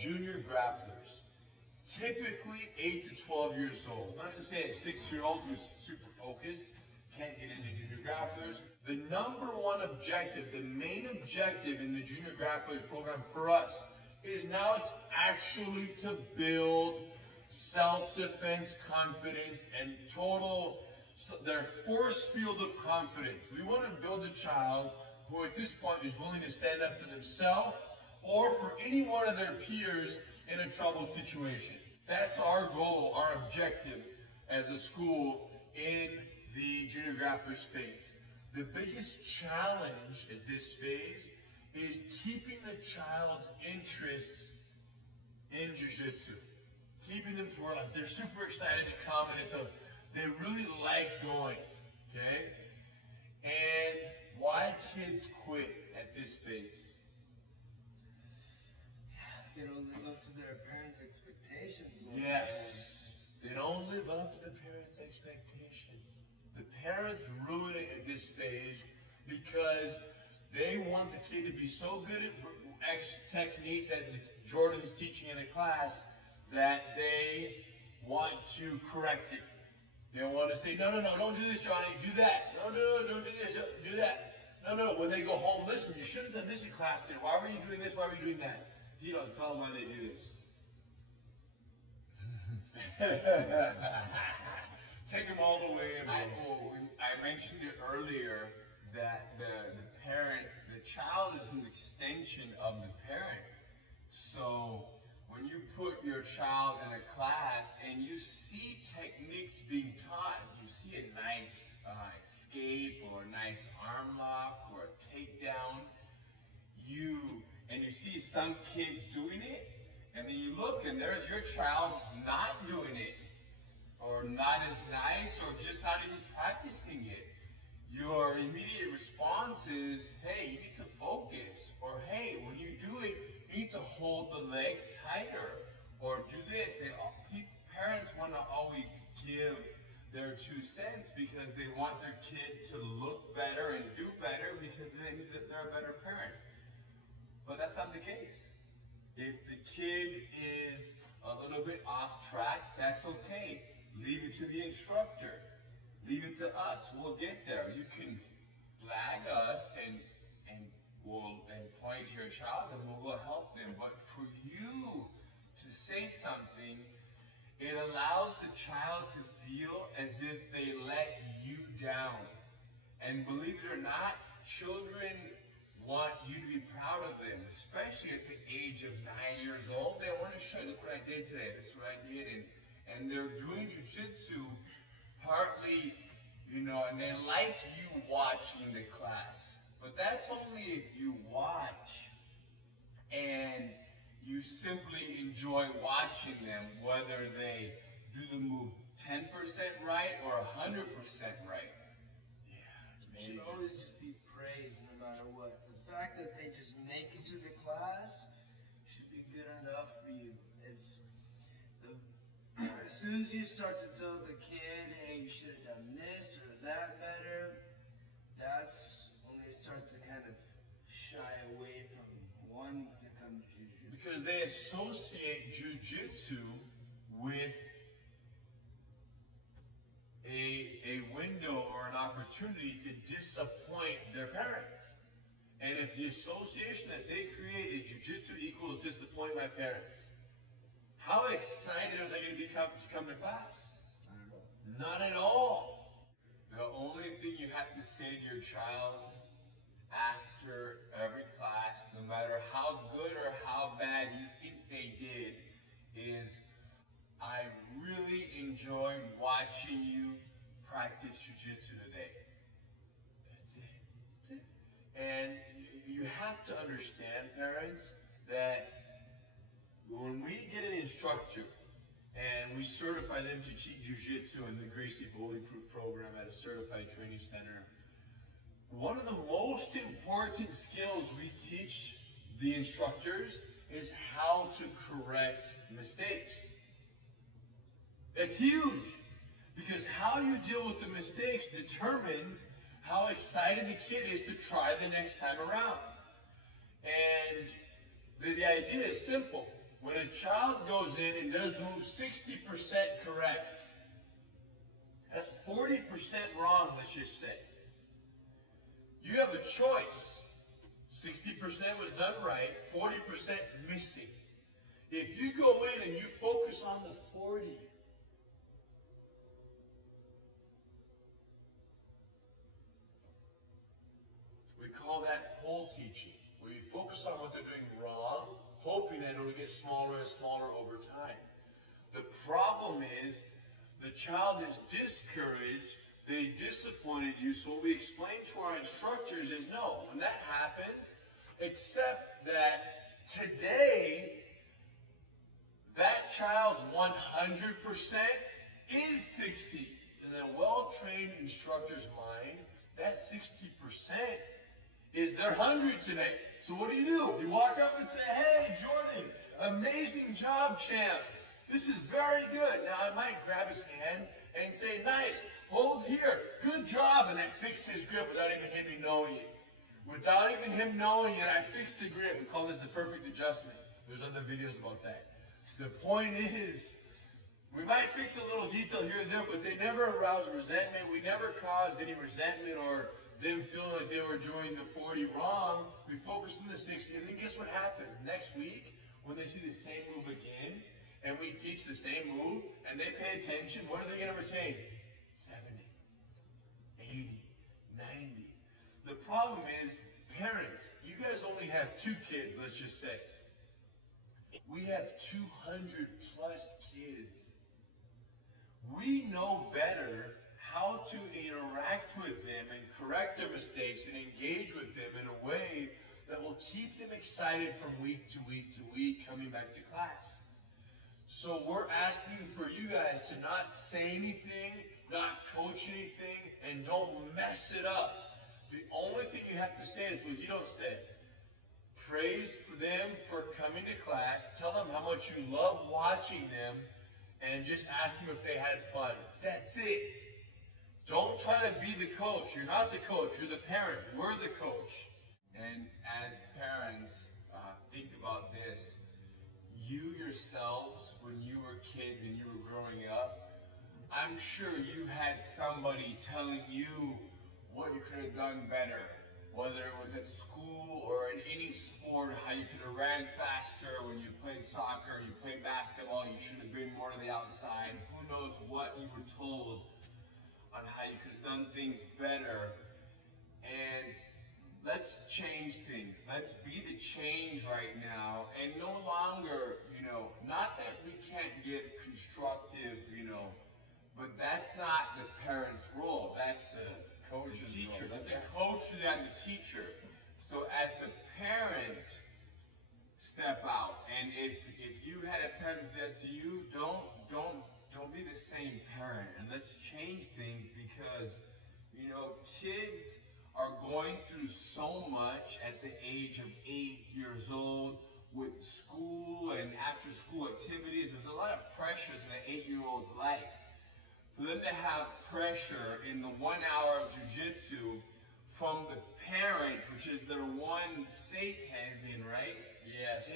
junior grapplers, typically 8 to 12 years old. Not to say a 6-year-old who's super focused can't get into junior grapplers. The number one objective, the main objective in the junior grapplers program for us is now it's actually to build self-defense, confidence, and their force field of confidence. We want to build a child who at this point is willing to stand up for themselves or for any one of their peers in a troubled situation. That's our goal, our objective as a school in the junior grapplers phase. The biggest challenge at this phase is keeping the child's interests in jiu-jitsu. Keeping them to where like they're super excited to come and they really like going, okay? And why kids quit at this phase? They don't live up to their parents' expectations. Yes, they don't live up to the parents' expectations. The parents ruin it at this phase because they want the kid to be so good at X technique that Jordan's teaching in a class that they want to correct it. They want to say, no, don't do this, Johnny, do that. No, don't do this, do that. No, when they go home, listen, you should have done this in class today. Why were you doing this? Why were you doing that? He doesn't tell them why they do this. Take them all the way. I mentioned it earlier that the child is an extension of the parent. So when you put your child in a class and you see techniques being taught, you see a nice escape or a nice arm lock or a takedown, you see some kids doing it, and then you look and there's your child not doing it, or not as nice, or just not even practicing it. Your immediate response is, hey, you need to focus, or hey, when you do it, you need to hold the legs tighter, or do this. Parents want to always give their 2 cents because they want their kid to look better and do better because that means that they're a better parent. But that's not the case. If the kid is a little bit off track, that's okay. Leave it to the instructor. Leave it to us. We'll get there. You can flag us and point to your child and we'll go help them. But for you to say something, it allows the child to feel as if they let you down. And believe it or not, children want you to be proud of them, especially at the age of 9 years old. They want to show you, look what I did today, this is what I did. And they're doing jiu-jitsu partly, and they like you watching the class. But that's only if you watch and you simply enjoy watching them, whether they do the move 10% right or 100% right. Yeah, it should always just be praised no matter what. The fact that they just make it to the class should be good enough for you. As soon as you start to tell the kid, hey, you should have done this or that better, that's when they start to kind of shy away from wanting to come to jiu-jitsu. Because they associate jiu-jitsu with a window or an opportunity to disappoint their parents. And if the association that they create is jiu-jitsu equals disappoint my parents, how excited are they going to become to come to class? Not at all. The only thing you have to say to your child after every class, no matter how good or how bad you think they did, is, I really enjoyed watching you practice jiu-jitsu today. That's it. That's it. And you have to understand, parents, that when we get an instructor and we certify them to teach jiu-jitsu in the Gracie Bullyproof program at a certified training center, one of the most important skills we teach the instructors is how to correct mistakes. It's huge, because how you deal with the mistakes determines how excited the kid is to try the next time around. And the idea is simple. When a child goes in and does the move 60% correct, that's 40% wrong, let's just say. You have a choice. 60% was done right, 40% missing. If you go in and you focus on the 40, we call that pole teaching, where you focus on what they're doing wrong, hoping that it will get smaller and smaller over time. The problem is the child is discouraged, they disappointed you, so what we explain to our instructors is no, when that happens, accept that today, that child's 100% is 60. In a well-trained instructor's mind, that 60% is their 100 today. So what do? You walk up and say, hey, Jordan, amazing job, champ. This is very good. Now I might grab his hand and say, nice, hold here, good job. And I fixed his grip without even him knowing it. Without even him knowing it, I fixed the grip. We call this the perfect adjustment. There's other videos about that. The point is, we might fix a little detail here and there, but they never aroused resentment. We never caused any resentment or them feeling like they were doing the 40 wrong. We focused on the 60, and then guess what happens? Next week, when they see the same move again, and we teach the same move, and they pay attention, what are they going to retain? 70, 80, 90. The problem is, parents, you guys only have 2 kids, let's just say. We have 200 plus kids. We know better how to interact with them and correct their mistakes and engage with them in a way that will keep them excited from week to week to week coming back to class. So we're asking for you guys to not say anything, not coach anything, and don't mess it up. The only thing you have to say is what you don't say. Praise for them for coming to class. Tell them how much you love watching them, and just ask them if they had fun. That's it. Don't try to be the coach. You're not the coach. You're the parent. We're the coach. And as parents, think about this. You yourselves, when you were kids and you were growing up, I'm sure you had somebody telling you what you could have done better. Whether it was at school or in any sport, how you could have ran faster when you played soccer, you played basketball, you should have been more to the outside. Who knows what you were told on how you could have done things better. And let's change things. Let's be the change right now, and no longer, not that we can't give constructive, but that's not the parent's role. That's the coach's teacher. Let the coach do that and the teacher. So as the parent, step out. And if you had a parent do that to you, don't be the same parent. And let's change things because, kids are going through so much at the age of 8 years old with school and after school activities. There's a lot of pressures in an 8-year-old's life. For them to have pressure in the 1 hour of jiu-jitsu from the parent, which is their one safe haven, right? Yes.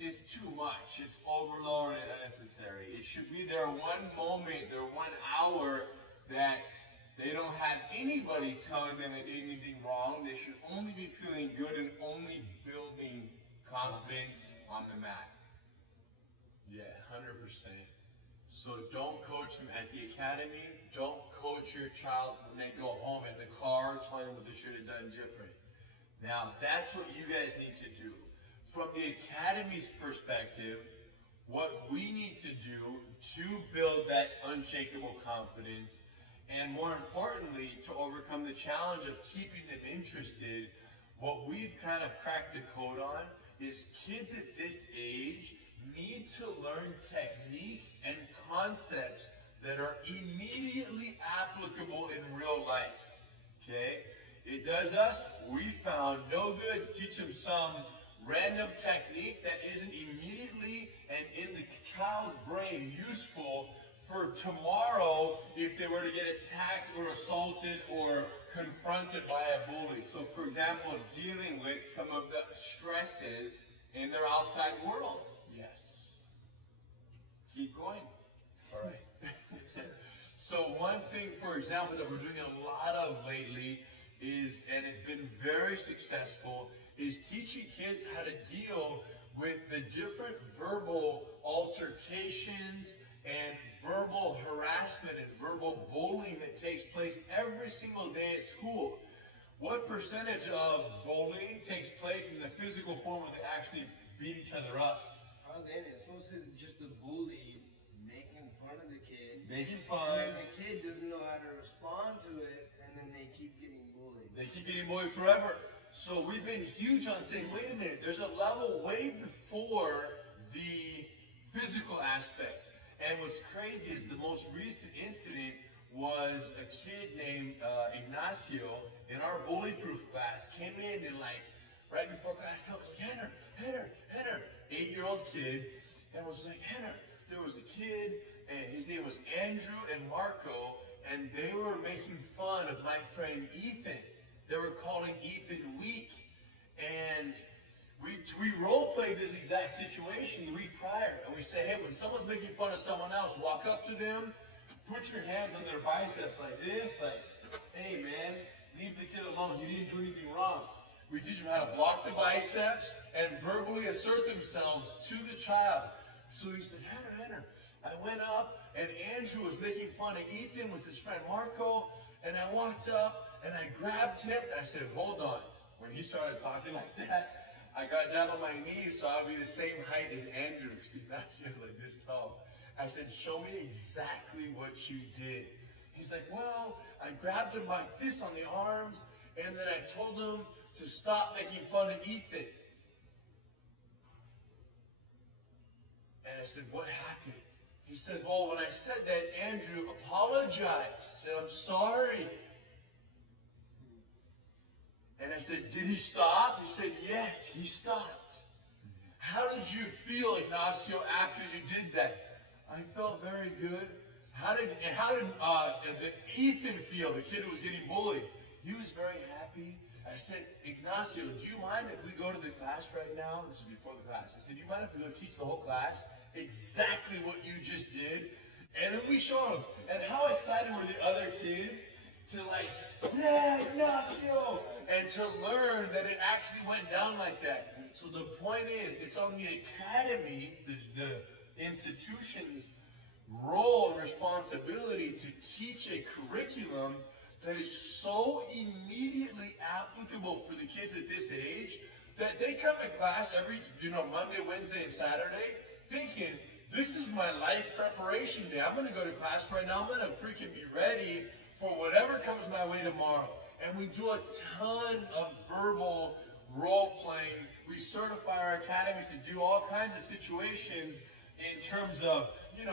Is too much. It's overloaded and unnecessary. It should be their one moment, their 1 hour that they don't have anybody telling them they did anything wrong. They should only be feeling good and only building confidence on the mat. Yeah, 100%. So don't coach them at the academy. Don't coach your child when they go home in the car telling them what they should have done different. Now, that's what you guys need to do. From the academy's perspective, what we need to do to build that unshakable confidence, and more importantly, to overcome the challenge of keeping them interested, what we've kind of cracked the code on is kids at this age need to learn techniques and concepts that are immediately applicable in real life, okay? It does us, we found, no good to teach them some random technique that isn't immediately and in the child's brain useful for tomorrow if they were to get attacked or assaulted or confronted by a bully. So for example, dealing with some of the stresses in their outside world. Yeah. keep going. All right. So one thing, for example, that we're doing a lot of lately is, and it's been very successful, is teaching kids how to deal with the different verbal altercations and verbal harassment and verbal bullying that takes place every single day at school. What percentage of bullying takes place in the physical form where they actually beat each other up? It's mostly just the bully making fun of the kid. Making And fun. then the kid doesn't know how to respond to it, and then they keep getting bullied. They keep getting bullied forever. So we've been huge on saying, wait a minute, there's a level way before the physical aspect. And what's crazy is the most recent incident was a kid named Ignacio in our bully-proof class came in and like right before class, I was like, Henner, 8-year-old kid, and was like, Henner, there was a kid and his name was Andrew and Marco, and they were making fun of my friend Ethan. They were calling Ethan weak, and we role-played this exact situation the week prior, and we say, hey, when someone's making fun of someone else, walk up to them, put your hands on their biceps like this, like, hey man, leave the kid alone, you didn't do anything wrong. We teach them how to block the biceps and verbally assert themselves to the child. So he said, Henner, I went up and Andrew was making fun of Ethan with his friend Marco, and I walked up and I grabbed him and I said, hold on. When he started talking like that, I got down on my knees so I'd be the same height as Andrew, because Ignacio was like this tall. I said, show me exactly what you did. He's like, well, I grabbed him like this on the arms, and then I told him to stop making fun of Ethan. And I said, what happened? He said, well, when I said that, Andrew apologized. Said, I'm sorry. And I said, did he stop? He said, yes, he stopped. How did you feel, Ignacio, after you did that? I felt very good. How did the Ethan feel, the kid who was getting bullied? He was very happy. I said, Ignacio, do you mind if we go to the class right now? This is before the class. I said, do you mind if we go teach the whole class exactly what you just did? And then we showed them. And how excited were the other kids to like, yeah, Ignacio, and to learn that it actually went down like that. So the point is, it's on the academy, the institution's role and responsibility to teach a curriculum that is so immediately applicable for the kids at this age that they come to class every, Monday, Wednesday, and Saturday thinking, this is my life preparation day. I'm going to go to class right now. I'm going to freaking be ready for whatever comes my way tomorrow. And we do a ton of verbal role-playing. We certify our academies to do all kinds of situations in terms of,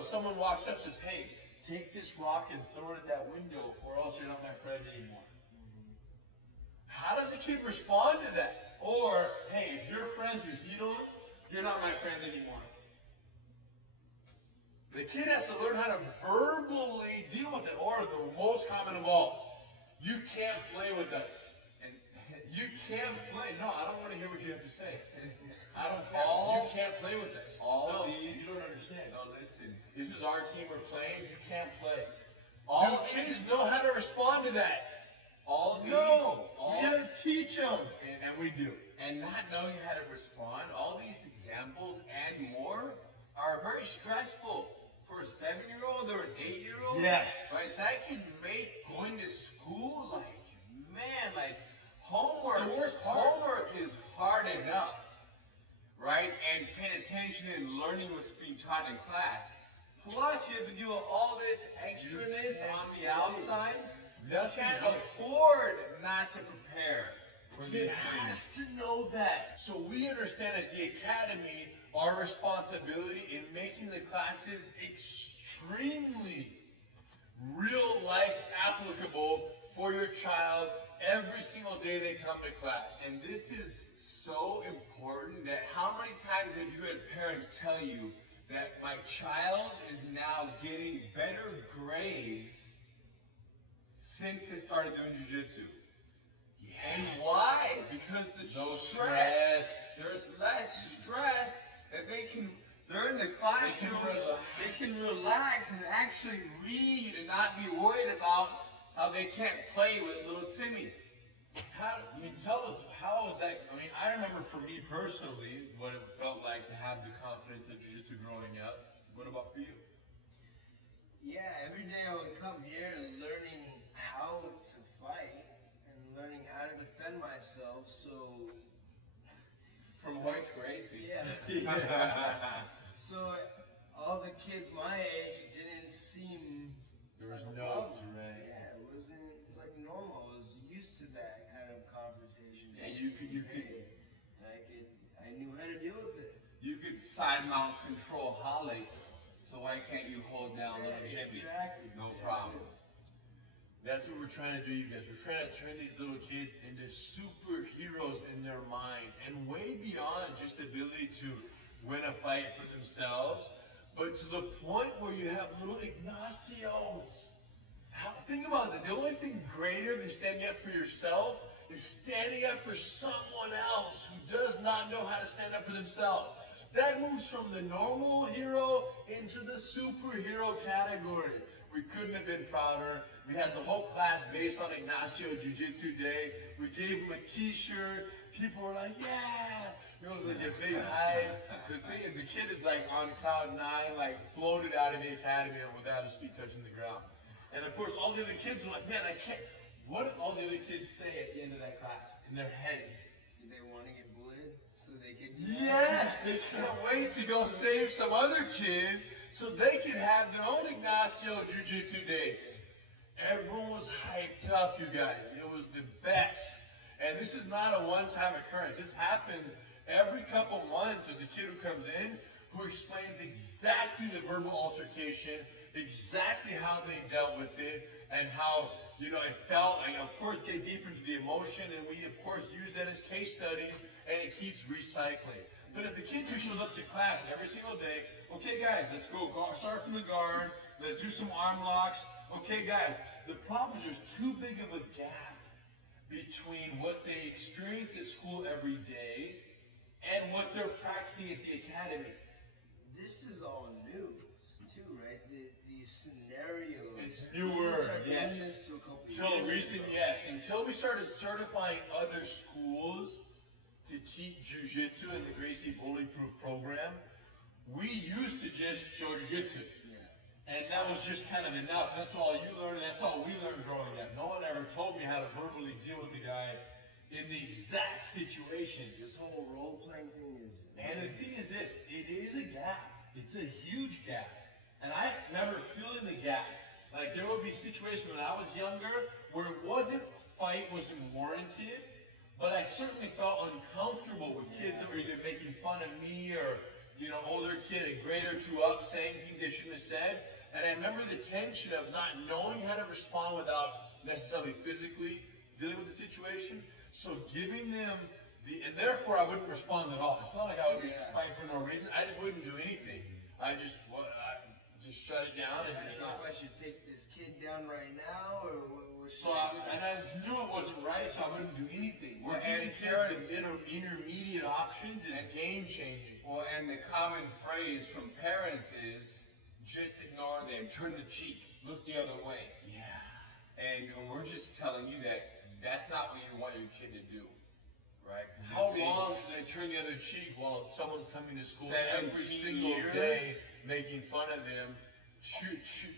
someone walks up and says, hey, take this rock and throw it at that window or else you're not my friend anymore. How does a kid respond to that? Or, hey, if you're friends with Hito, you're not my friend anymore. The kid has to learn how to verbally deal with it. Or the most common of all, you can't play with us. And you can't play. No, I don't want to hear what you have to say. I don't care. You can't play with us. You don't understand. No, listen. This is our team we're playing. You can't play. Do kids know how to respond to that? We gotta teach them. And we do. And not knowing how to respond, all these examples and more are very stressful for a 7-year-old or an 8-year-old. Yes. Right? That can make going to school homework. It's the worst part. Homework is hard enough, right? And paying attention and learning what's being taught in class. Plus, you have to do all this extraness on the outside. You can't afford not to prepare for Kid these things. has to know that. So we understand as the academy our responsibility in making the classes extremely real life applicable for your child every single day they come to class. And this is so important that how many times have you had parents tell you that my child is now getting better grades since they started doing jiu-jitsu? Yes. And why? Because there's less stress that they're in the classroom, they can relax and actually read and not be worried about how they can't play with little Timmy. Tell us, how was that? I mean, I remember for me personally what it felt like to have the confidence of jiu-jitsu growing up. What about for you? Yeah, every day I would come here learning how to fight and learning how to defend myself. So From Hoist Gracie. yeah. So all the kids my age didn't seem. There was like a no problem. threat. Yeah, it was like normal. I was used to that kind of confrontation. Yeah, you could. I knew how to deal with it. You could side mount control Holly, so why can't you hold down little Jimmy? Exactly. No problem. That's what we're trying to do, you guys. We're trying to turn these little kids into superheroes in their mind, and way beyond just the ability to win a fight for themselves, but to the point where you have little Ignacios. Think about that. The only thing greater than standing up for yourself is standing up for someone else who does not know how to stand up for themselves. That moves from the normal hero into the superhero category. We couldn't have been prouder. We had the whole class based on Ignacio Jiu-Jitsu Day. We gave him a t-shirt. People were like, yeah. It was like a big hype. The kid is like on cloud nine, like floated out of the academy without his feet touching the ground. And of course, all the other kids were like, man, I can't. What did all the other kids say at the end of that class in their heads? Did they want to get bullied so they could? Yes, they can't wait to go save some other kid so they could have their own Ignacio Jiu-Jitsu days. Everyone was hyped up, you guys. It was the best. And this is not a one-time occurrence. This happens every couple months. There's a kid who comes in who explains exactly the verbal altercation, exactly how they dealt with it, and how, it felt like, of course, get deeper into the emotion, and we, of course, use that as case studies, and it keeps recycling. But if the kid just shows up to class every single day, okay, guys, let's go start from the guard, let's do some arm locks. Okay, guys, the problem is there's too big of a gap between what they experience at school every day and what they're practicing at the academy. This is all new, too, right? These scenarios. It's newer, yes. Until we started certifying other schools to teach jiu-jitsu in the Gracie Bullyproof program, we used to just show jiu-jitsu. And that was just kind of enough. That's all you learned, and that's all we learned growing up. No one ever told me how to verbally deal with the guy in the exact situations. This whole role-playing thing is... And the thing is this, it is a gap. It's a huge gap. And I never filled in the gap. Like, there would be situations when I was younger where fight wasn't warranted, but I certainly felt uncomfortable with kids that were either making fun of me or, older kid, a grade or two up, saying things they shouldn't have said. And I remember the tension of not knowing how to respond without necessarily physically dealing with the situation. So giving them and therefore I wouldn't respond at all. It's not like I would just fight for no reason. I just wouldn't do anything. I just shut it down and just not. If I should take this kid down right now, or what should And I knew it wasn't right, so I wouldn't do anything. Well, giving kids the intermediate options is game changing. Well, and the common phrase from parents is, just ignore them, turn the cheek, look the other way. Yeah. And we're just telling you that that's not what you want your kid to do. Right? How long should they turn the other cheek while someone's coming to school 17 every single years? day, making fun of them,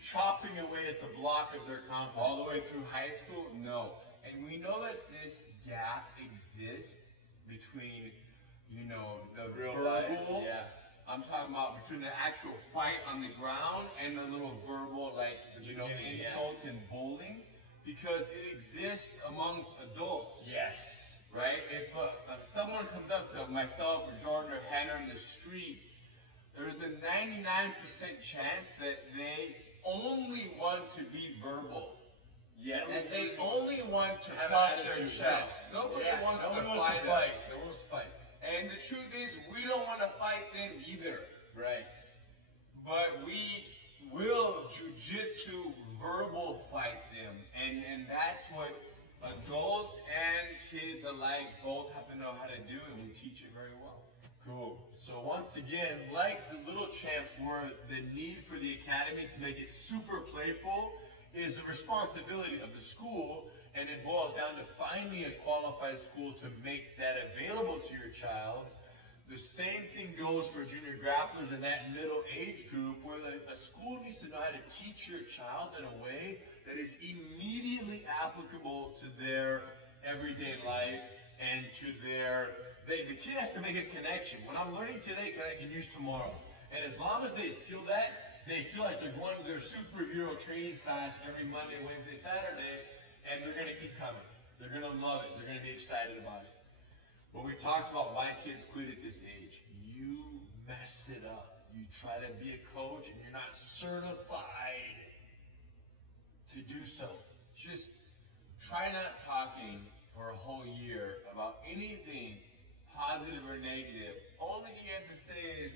chopping away at the block of their confidence? All the way through high school? No. And we know that this gap exists between, the Real verbal. life, yeah. I'm talking about between the actual fight on the ground and the little verbal, insult and bullying, because it exists amongst adults. Yes. Right? If someone comes up to myself or Jordan or Hannah in the street, there's a 99% chance that they only want to be verbal. Yes. And they only want to have pump an their attitude. chest. Nobody wants to fight us. No one wants to fight. And the truth is, we don't want to fight them either. Right. But we will jiu-jitsu verbal fight them. And that's what adults and kids alike both have to know how to do, and we teach it very well. Cool. So once again, like the little champs were, the need for the academy to make it super playful is the responsibility of the school, and it boils down to finding a qualified school to make that available to your child. The same thing goes for junior grapplers in that middle age group, where a school needs to know how to teach your child in a way that is immediately applicable to their everyday life and to their, the kid has to make a connection. What I'm learning today, I can use tomorrow. And as long as they feel that, they feel like they're going to their superhero training class every Monday, Wednesday, Saturday, and they're going to keep coming. They're going to love it. They're going to be excited about it. When we talked about why kids quit at this age, you mess it up. You try to be a coach and you're not certified to do so. Just try not talking for a whole year about anything positive or negative. Only thing you have to say is,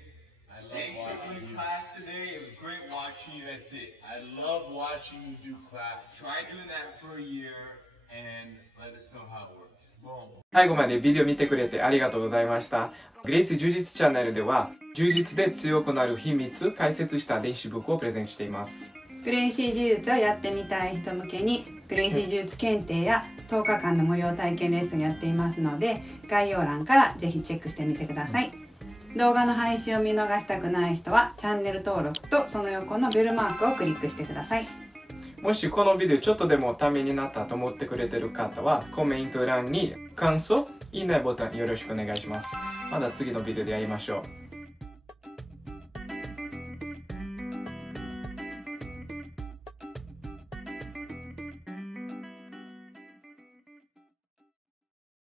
thanks for doing class today. It was great watching you. That's it. I love watching you do class. Try doing that for a year and let us know how it works. Boom. 最後までビデオ見てくれてありがとうございました。グレイス柔術チャンネルでは柔術で強くなる秘密解説した電子ブックをプレゼントしています。グレイシー柔術をやってみたい人向けにグレイシー柔術検定や10日間の無料体験レッスンやっていますので、概要欄からぜひチェックしてみてください。動画の配信を見逃したくない人はチャンネル登録とその横のベルマークをクリックしてください。もしこのビデオちょっとでもためになったと思ってくれてる方はコメント欄に感想、いいねボタンよろしくお願いします。また次のビデオで会いましょう。